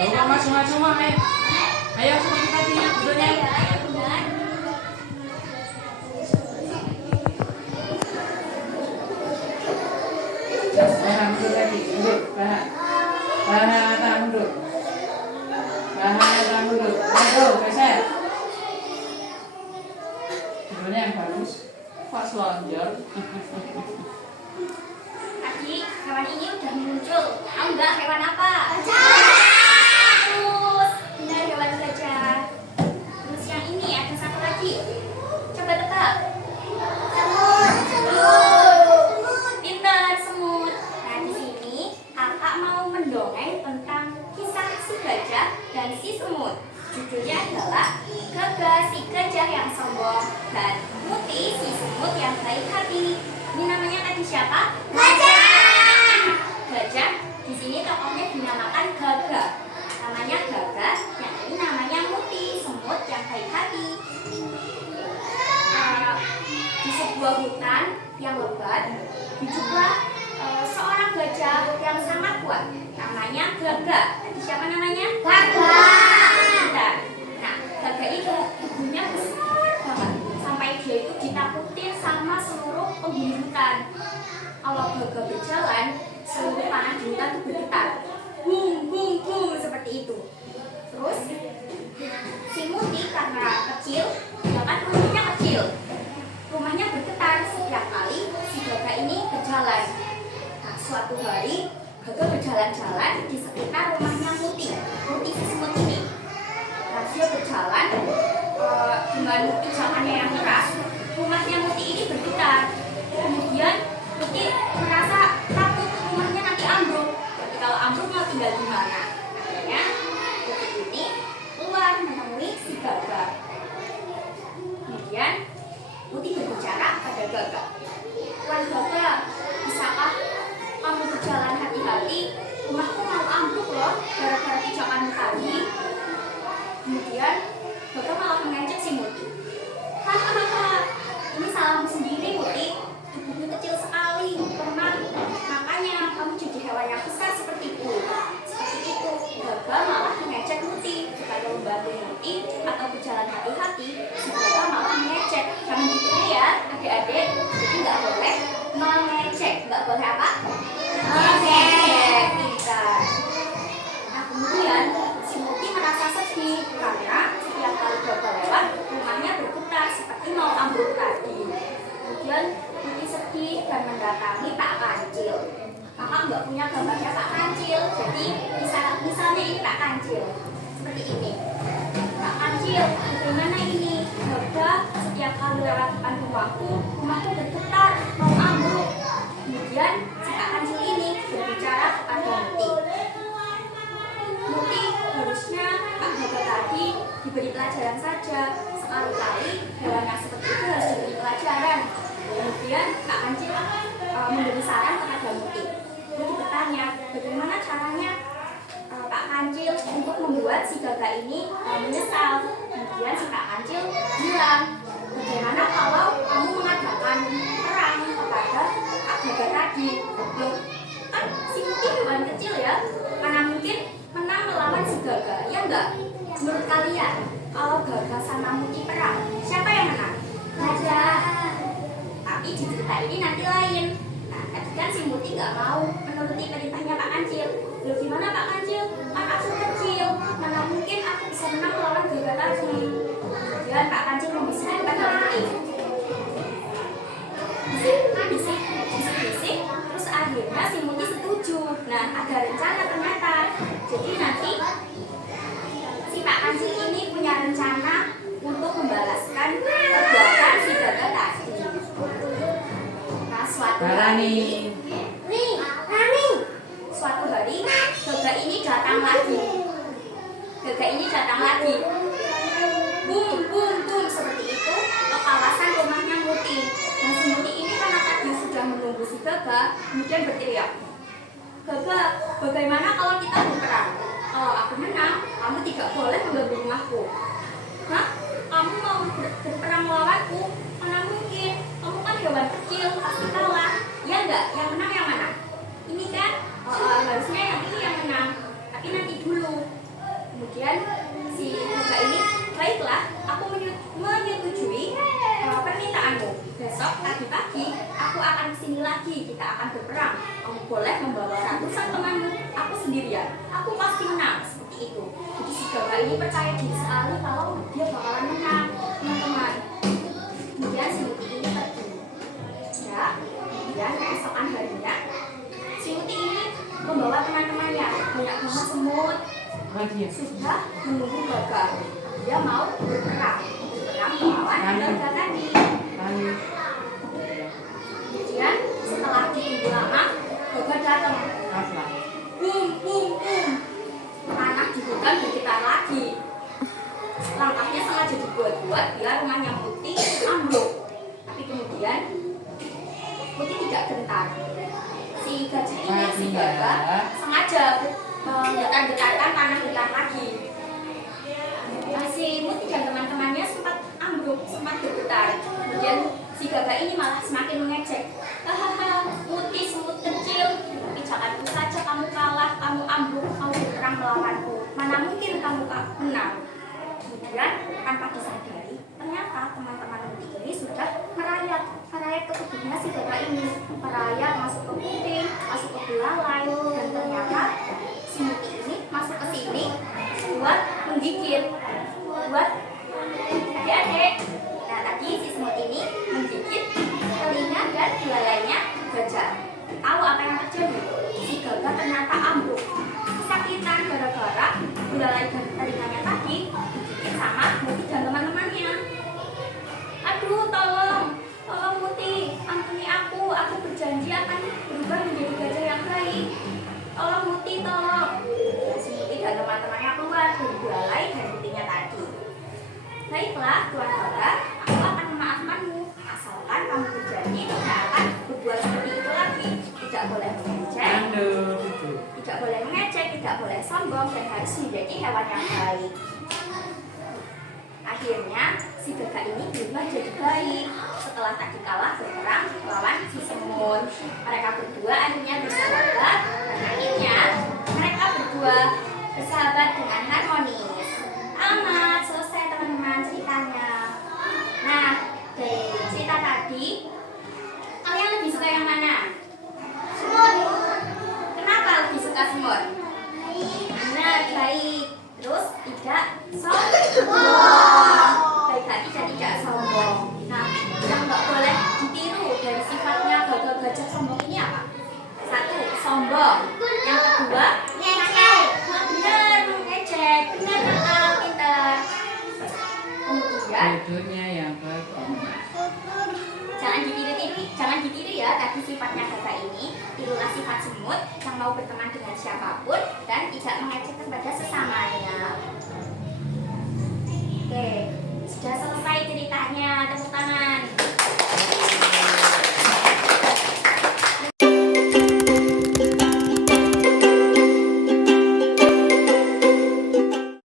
Coba maju-maju ayo. Ayo seperti tadi duduknya. Bahan duduk lagi, duduk, bahan. Bahan tak duduk. Bahan tak duduk. Ayo, geser. Duduknya yang bagus. Pak selonjor. Adik, hewan ini udah muncul. Tahu nggak hewan apa? Benar, hewan gajah. Terus yang ini ada satu lagi. Coba tebak. Pintar, semut. Nah, di sini kakak mau mendongeng tentang kisah si gajah dan si semut. Judulnya adalah Gagah si gajah yang sombong dan Muti si semut yang baik hati. Ini namanya tadi siapa? Gajah. Gajah di sini tokohnya dinamakan Gagah. Namanya Gagah, yang ini namanya Muti, semut yang baik hati. Di sebuah hutan yang lebat, hiduplah seorang gajah yang sangat kuat. Namanya Gagah. Tadi siapa namanya? Gagah. Nah, Gagah itu tubuhnya besar banget, sampai dia itu ditakutin sama seluruh penghuni hutan. Kalau Gagah berjalan, seluruh tanah di hutan itu bergetar. Bung, bung, bung, seperti itu. Terus si Muti karena kecil, ya kan rumahnya kecil, rumahnya bergetar setiap kali si Gagah ini berjalan. Nah, suatu hari Gagah berjalan-jalan di sekitar rumahnya Muti si semut ini. Nah, dia berjalan dengan pijakannya yang keras, rumahnya Muti ini bergetar. Kemudian Muti merasa takut rumahnya nanti ambruk. Tapi kalau ambruk mau tinggal di mana? Akhirnya Muti ini keluar menemui si Gagah. Kemudian Muti berbicara pada Gagah. Wan Gagah, bisakah kamu berjalan hati-hati? Rumahku mau ambruk loh gara-gara pijakanmu tadi. Kemudian Gagah malah mengejek si Muti. Hahaha, ini salahmu sendiri Muti. Tubuhmu kecil sekali, lemah. Makanya kamu jadi hewan yang besar seperti itu. Seperti itu, Gagah malah mengejek Muti. Supaya membantu Muti atau berjalan hati-hati, si Gagah malah mengejek. Jangan gitu ya, adik-adik. Jadi nggak boleh mengejek. Nggak boleh apa? Mengejek. Kita. Nah, kemudian si Muti merasa sedih karena setiap kali Gagah lewat, rumahnya bergetar seperti mau ambruk tadi. Kemudian Muti sedih dan mendatangi Pak Kancil. Kakak nggak punya gambarnya Pak Kancil, jadi misalnya ini Pak Kancil seperti ini. Pak Kancil, bagaimana ini? Gagah setiap kali lewat depan rumahku bergetar mau ambruk. Kemudian si Pak Kancil ini berbicara kepada Muti. Muti, harusnya Pak Gagah tadi diberi pelajaran saja. Sekali-kali hewan yang seperti itu harus diberi pelajaran. Kemudian Pak Kancil memberi saran kepada Muti. Muti bertanya, bagaimana caranya Pak Kancil untuk membuat si Gagah ini menyesal. Kemudian si Pak Kancil bilang, bagaimana kalau kamu mengadakan perang kepada Pak Gagah tadi? Loh, kan si Muti hewan kecil ya, mana mungkin menang melawan si Gagah, ya enggak? Menurut kalian, kalau Gagah sama Muti perang, siapa yang menang? Gagah. Tapi di cerita ini nanti lain. Nah, tadi kan si Muti nggak mau menuruti perintahnya Pak Kancil. Loh, gimana Pak Kancil? Kan aku kecil, mana mungkin aku bisa menang melawan Gagah tadi. Kemudian Pak Kancil membisikkan pada Muti. Bisik-bisik, terus akhirnya si Muti setuju. Nah, ada rencana ternyata. Jadi nanti si Pak Kancil ini punya rencana untuk membalaskan perbuatan si Gagah tadi. Nah, suatu hari Gagah ini datang lagi. Bum, bum, bum, seperti itu ke kawasan rumahnya Muti. Nah, si Muti ini karena tadi sudah menunggu si Gagah, kemudian berteriak, Gagah, bagaimana kalau kita berperang? Kalau aku menang, kamu tidak boleh mengganggu rumahku. Hah? Kamu mau berperang melawanku? Mana mungkin? Kamu kan hewan kecil, pasti kalah. Ya enggak? Yang menang yang mana? Ini kan harusnya yang ini yang menang. Tapi nanti dulu. Kemudian si gagak ini, baiklah, aku menyetujui permintaanmu. Besok pagi-pagi aku akan kesini lagi, kita akan berperang. Kamu boleh membawa ratusan temanmu, aku sendirian. Aku pasti menang, seperti itu. Jadi si gagak ini percaya diri sekali kalau dia bakalan menang, teman-teman. Kemudian si Muti ini pergi. Ya, kemudian keesokan harinya, si Muti ini membawa teman-temannya, banyak banget semut. Sudah menunggu gagak. Dia mau berperang melawan gagak tadi. Kemudian setelah ditunggu lama, gagak datang. Bum bum bum. Tanah di hutan bergetar lagi. Langkahnya sengaja dibuat-buat biar rumahnya Muti ambruk. Tapi kemudian Muti tidak gentar. Si gajah ini, si gagak sengaja getar-getarkan tanah getar lagi. Si Muti dan teman-temannya sempat ambruk, sempat bergetar. Kemudian si gagak ini malah semakin mengejek. Hahaha, Muti semut kecil, pijakanku saja kamu kalah, kamu ambruk, kamu berperang melawanku. Mana mungkin kamu menang? Kemudian tanpa disadari, ternyata teman-teman Muti ini sudah merayap ke tubuhnya si gagak ini, merayap masuk ke kuping, masuk ke belalai, dan ternyata si Muti ini masuk ke sini buat menggigit, buat adik-adik. Nah tadi si semut ini menggigit telinga dan belalainya gajah. Tahu apa yang terjadi? Si gagak ternyata ambruk, kesakitan gara-gara belalai dan telinganya tadi digigit sama Muti dan teman-temannya. Aduh, tolong Muti, ampuni aku berjanji akan berubah menjadi gajah yang baik. Tolong Muti, tolong. Si Muti dan teman-temannya keluar dari belalai dan Mutinya tadi. Baiklah, Tuan Gagak, aku akan memaafkanmu asalkan kamu berjanji tidak akan berbuat seperti itu lagi. Tidak boleh mengejek, tidak boleh sombong, dan harus menjadi hewan yang baik. Akhirnya si gagak ini berubah jadi baik. Setelah tadi kalah berperang melawan si semut, mereka berdua akhirnya bersahabat, dan akhirnya mereka berdua bersahabat dengan harmonis. Tamat, selesai teman-teman ceritanya. Nah, dari cerita tadi, kalian lebih suka yang mana? Semut. Kenapa lebih suka semut? Benar, baik. Terus tidak sombong. Baik lagi dan tidak sombong. Nah, yang nggak boleh ditiru dari sifatnya gagak-gajah sombong ini apa? Satu, sombong. Yang kedua, ngecek. Benar, mengecek. Benar, nakal, pintar. Kemudian yang bagus. Jangan ditiru ya tadi sifatnya gagak ini. Tirulah sifat semut yang mau berteman dengan siapapun dan tidak mengecek kepada sesamanya. Oke, sudah selesai ceritanya. Tepuk tangan.